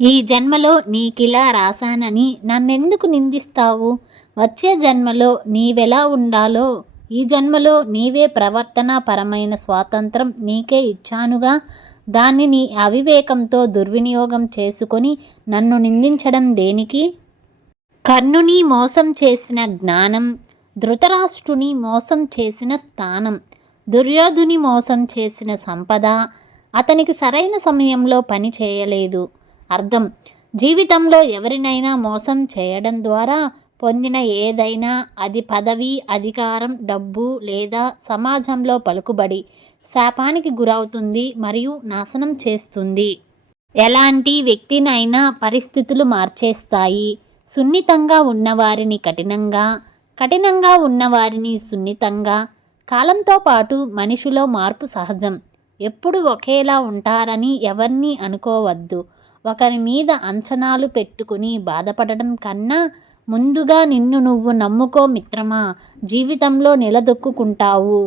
ఈ జన్మలో నీకిలా రాశానని నన్నెందుకు నిందిస్తావు? వచ్చే జన్మలో నీవెలా ఉండాలో? ఈ జన్మలో నీవే ప్రవర్తన పరమైన స్వాతంత్రం నీకే ఇచ్చానుగా. దాన్ని నీ అవివేకంతో దుర్వినియోగం చేసుకొని నన్ను నిందించడం దేనికి? కర్ణుని మోసం చేసిన జ్ఞానం ధృతరాష్ట్రుని మోసం చేసిన స్థానం దుర్యోధుని మోసం చేసిన సంపద అతనికి సరైన సమయంలో పని చేయలేదు. అర్థం. జీవితంలో ఎవరినైనా మోసం చేయడం ద్వారా పొందిన ఏదైనా అది పదవి అధికారం డబ్బు లేదా సమాజంలో పలుకుబడి శాపానికి గురవుతుంది మరియు నాశనం చేస్తుంది. ఎలాంటి వ్యక్తినైనా పరిస్థితులు మార్చేస్తాయి. సున్నితంగా ఉన్నవారిని కఠినంగా కఠినంగా ఉన్నవారిని సున్నితంగా కాలంతో పాటు మనిషిలో మార్పు సహజం. ఎప్పుడు ఒకేలా ఉంటారని ఎవరిని అనుకోవద్దు. ఒకరి మీద అంచనాలు పెట్టుకుని బాధపడడం కన్నా ముందుగా నిన్ను నువ్వు నమ్ముకో మిత్రమా జీవితంలో నిలదొక్కుంటావు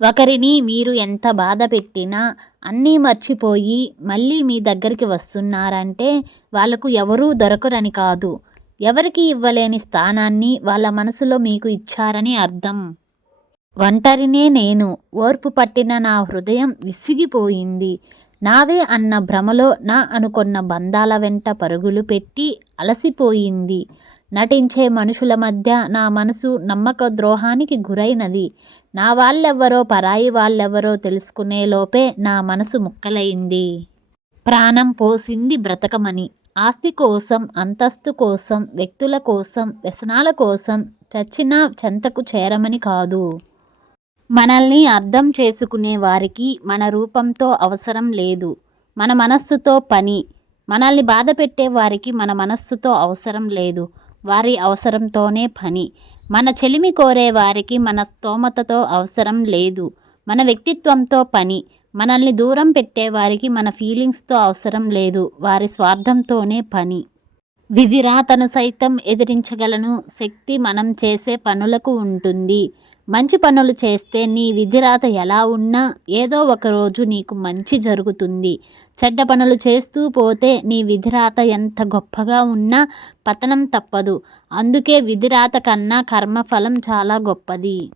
ఒకరిని మీరు ఎంత బాధ పెట్టినా అన్నీ మర్చిపోయి మళ్ళీ మీ దగ్గరికి వస్తున్నారంటే వాళ్ళకు ఎవరూ దొరకరని కాదు. ఎవరికి ఇవ్వలేని స్థానాన్ని వాళ్ళ మనసులో మీకు ఇచ్చారని అర్థం. ఒంటరినే నేను ఓర్పు పట్టిన నా హృదయం విసిగిపోయింది. నావే అన్న భ్రమలో నా అనుకున్న బంధాల వెంట పరుగులు పెట్టి అలసిపోయింది. నటించే మనుషుల మధ్య నా మనసు నమ్మక ద్రోహానికి గురైనది. నా వాళ్ళెవ్వరో పరాయి వాళ్ళెవ్వరో తెలుసుకునే లోపే నా మనసు ముక్కలైంది. ప్రాణం పోసింది బ్రతకమని. ఆస్తి కోసం అంతస్తు కోసం వ్యక్తుల కోసం వ్యసనాల కోసం చచ్చినా చెంతకు చేరమని కాదు. మనల్ని అర్థం చేసుకునే వారికి మన రూపంతో అవసరం లేదు. మన మనస్సుతో పని. మనల్ని బాధ పెట్టే వారికి మన మనస్సుతో అవసరం లేదు. వారి అవసరంతోనే పని. మన చెలిమి కోరే వారికి మన స్తోమతతో అవసరం లేదు. మన వ్యక్తిత్వంతో పని. మనల్ని దూరం పెట్టే వారికి మన ఫీలింగ్స్తో అవసరం లేదు. వారి స్వార్థంతోనే పని. విధిరాతను సైతం ఎదిరించగలను శక్తి మనం చేసే పనులకు ఉంటుంది. మంచి పనులు చేస్తే నీ విధిరాత ఎలా ఉన్నా ఏదో ఒకరోజు నీకు మంచి జరుగుతుంది. చెడ్డ పనులు చేస్తూ పోతే నీ విధిరాత ఎంత గొప్పగా ఉన్నా పతనం తప్పదు. అందుకే విధిరాత కన్నా కర్మఫలం చాలా గొప్పది.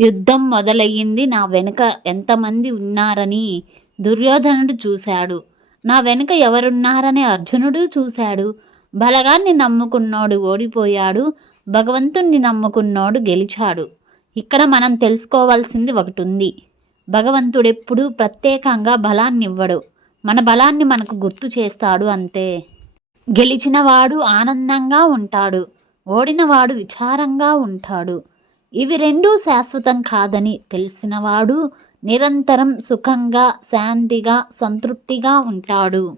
యుద్ధం మొదలయ్యింది. నా వెనుక ఎంతమంది ఉన్నారని దుర్యోధనుడు చూశాడు. నా వెనుక ఎవరున్నారని అర్జునుడు చూశాడు. బలగాన్ని నమ్ముకున్నోడు ఓడిపోయాడు. భగవంతుణ్ణి నమ్ముకున్నోడు గెలిచాడు. ఇక్కడ మనం తెలుసుకోవాల్సింది ఒకటి ఉంది భగవంతుడెప్పుడు ప్రత్యేకంగా బలాన్ని ఇవ్వడు మన బలాన్ని మనకు గుర్తు చేస్తాడు అంతే. గెలిచినవాడు ఆనందంగా ఉంటాడు. ఓడినవాడు విచారంగా ఉంటాడు. ఇవి రెండూ శాశ్వతం కాదని తెలిసినవాడు నిరంతరం సుఖంగా శాంతిగా సంతృప్తిగా ఉంటాడు.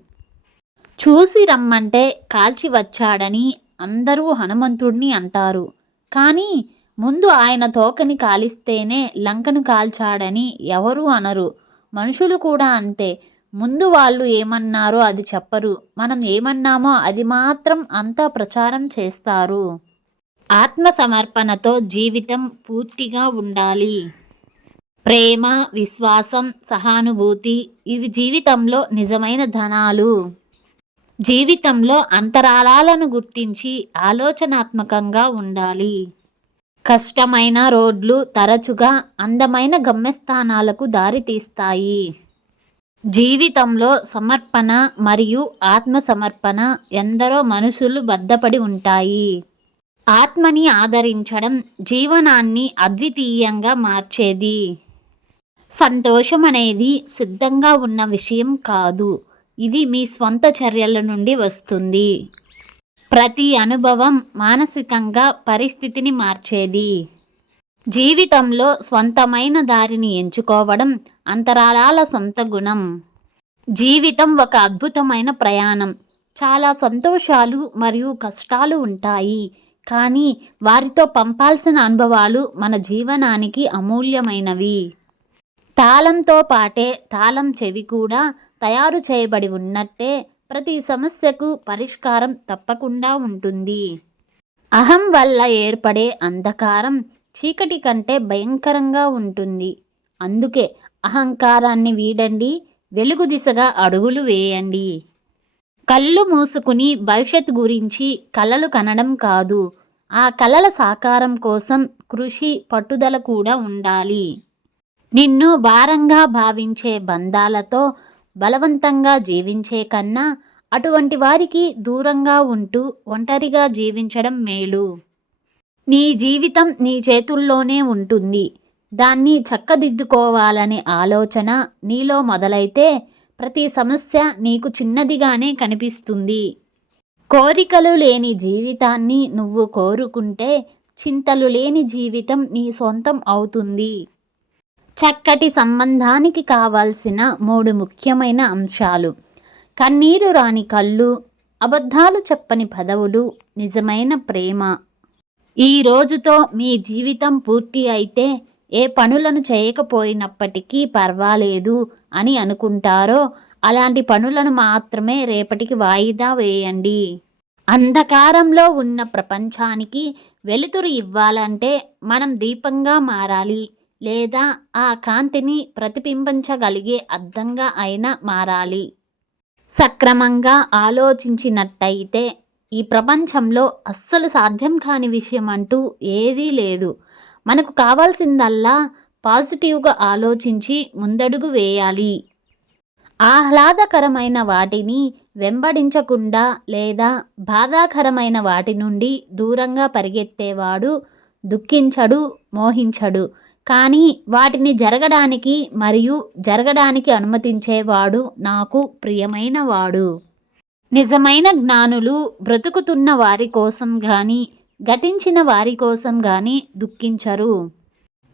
చూసి రమ్మంటే కాల్చి వచ్చాడని అందరూ హనుమంతుడిని అంటారు. కానీ ముందు ఆయన తోకని కాలిస్తేనే లంకను కాల్చాడని ఎవరూ అనరు. మనుషులు కూడా అంతే. ముందు వాళ్ళు ఏమన్నారో అది చెప్పరు. మనం ఏమన్నామో అది మాత్రం అంతా ప్రచారం చేస్తారు. ఆత్మ సమర్పణతో జీవితం పూర్తిగా ఉండాలి. ప్రేమ విశ్వాసం సహానుభూతి ఇవి జీవితంలో నిజమైన ధనాలు. జీవితంలో అంతరాళాలను గుర్తించి ఆలోచనాత్మకంగా ఉండాలి. కష్టమైన రోడ్లు తరచుగా అందమైన గమ్యస్థానాలకు దారితీస్తాయి. జీవితంలో సమర్పణ మరియు ఆత్మ సమర్పణ ఎందరో మనుషులు బద్దపడి ఉంటాయి. ఆత్మని ఆదరించడం జీవనాన్ని అద్వితీయంగా మార్చేది. సంతోషం అనేది సిద్ధంగా ఉన్న విషయం కాదు. ఇది మీ స్వంత చర్యల నుండి వస్తుంది. ప్రతి అనుభవం మానసికంగా పరిస్థితిని మార్చేది. జీవితంలో స్వంతమైన దారిని ఎంచుకోవడం అంతరాళాల సొంత గుణం. జీవితం ఒక అద్భుతమైన ప్రయాణం. చాలా సంతోషాలు మరియు కష్టాలు ఉంటాయి. కానీ వారితో పంపాల్సిన అనుభవాలు మన జీవనానికి అమూల్యమైనవి. తాళంతో పాటే తాళం చెవి కూడా తయారు చేయబడి ఉన్నట్టే ప్రతి సమస్యకు పరిష్కారం తప్పకుండా ఉంటుంది. అహం వల్ల ఏర్పడే అంధకారం చీకటి కంటే భయంకరంగా ఉంటుంది. అందుకే అహంకారాన్ని వీడండి వెలుగు దిశగా అడుగులు వేయండి. కళ్ళు మూసుకుని భవిష్యత్తు గురించి కలలు కనడం కాదు ఆ కలల సాకారం కోసం కృషి పట్టుదల కూడా ఉండాలి. నిన్ను భారంగా భావించే బంధాలతో బలవంతంగా జీవించే కన్నా అటువంటి వారికి దూరంగా ఉంటూ ఒంటరిగా జీవించడం మేలు. నీ జీవితం నీ చేతుల్లోనే ఉంటుంది. దాన్ని చక్కదిద్దుకోవాలనే ఆలోచన నీలో మొదలైతే ప్రతి సమస్య నీకు చిన్నదిగానే కనిపిస్తుంది. కోరికలు లేని జీవితాన్ని నువ్వు కోరుకుంటే చింతలు లేని జీవితం నీ సొంతం అవుతుంది. చక్కటి సంబంధానికి కావాల్సిన మూడు ముఖ్యమైన అంశాలు. కన్నీరు రాని కళ్ళు అబద్ధాలు చెప్పని పదవులు నిజమైన ప్రేమ. ఈ రోజుతో మీ జీవితం పూర్తి అయితే ఏ పనులను చేయకపోయినప్పటికీ పర్వాలేదు అని అనుకుంటారో అలాంటి పనులను మాత్రమే రేపటికి వాయిదా వేయండి. అంధకారంలో ఉన్న ప్రపంచానికి వెలుతురు ఇవ్వాలంటే మనం దీపంగా మారాలి. లేదా ఆ కాంతిని ప్రతిబింబించగలిగే అద్దంగా అయినా మారాలి. సక్రమంగా ఆలోచించినట్టయితే ఈ ప్రపంచంలో అస్సలు సాధ్యం కాని విషయం అంటూ ఏదీ లేదు. మనకు కావాల్సిందల్లా పాజిటివ్గా ఆలోచించి ముందడుగు వేయాలి. ఆహ్లాదకరమైన వాటిని వెంబడించకుండా లేదా బాధాకరమైన వాటి నుండి దూరంగా పరిగెత్తేవాడు దుఃఖించడు మోహించడు. కానీ వాటిని జరగడానికి మరియు జరగడానికి అనుమతించేవాడు నాకు ప్రియమైన వాడు నిజమైన జ్ఞానులు బ్రతుకుతున్న వారి కోసం కానీ గతించిన వారి కోసం కానీ దుఃఖించరు.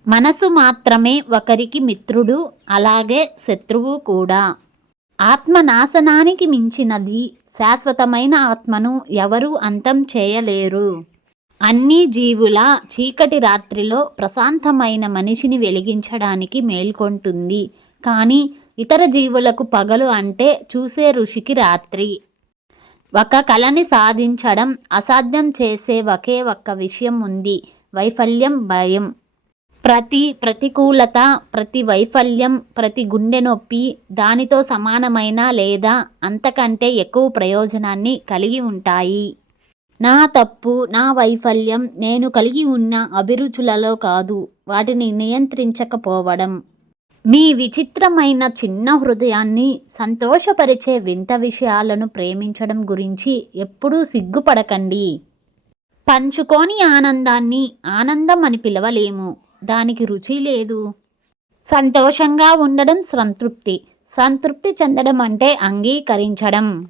మనసు మాత్రమే ఒకరికి మిత్రుడు అలాగే శత్రువు కూడా. ఆత్మ నాశనానికి మించినది శాశ్వతమైన ఆత్మను ఎవరూ అంతం చేయలేరు. అన్ని జీవుల చీకటి రాత్రిలో ప్రశాంతమైన మనిషిని వెలిగించడానికి మేల్కొంటుంది. కానీ ఇతర జీవులకు పగలు అంటే చూసే ఋషికి రాత్రి. ఒక కళని సాధించడం అసాధ్యం చేసే ఒకే ఒక్క విషయం ఉంది. వైఫల్యం భయం. ప్రతి ప్రతికూలత ప్రతి వైఫల్యం ప్రతి గుండె నొప్పి దానితో సమానమైన లేదా అంతకంటే ఎక్కువ ప్రయోజనాన్ని కలిగి ఉంటాయి. నా తప్పు నా వైఫల్యం నేను కలిగి ఉన్న అభిరుచులలో కాదు. వాటిని నియంత్రించకపోవడం. మీ విచిత్రమైన చిన్న హృదయాన్ని సంతోషపరిచే వింత విషయాలను ప్రేమించడం గురించి ఎప్పుడూ సిగ్గుపడకండి. పంచుకోని ఆనందాన్ని ఆనందం అని పిలవలేము. దానికి రుచి లేదు. సంతోషంగా ఉండడం సంతృప్తి. సంతృప్తి చెందడం అంటే అంగీకరించడం.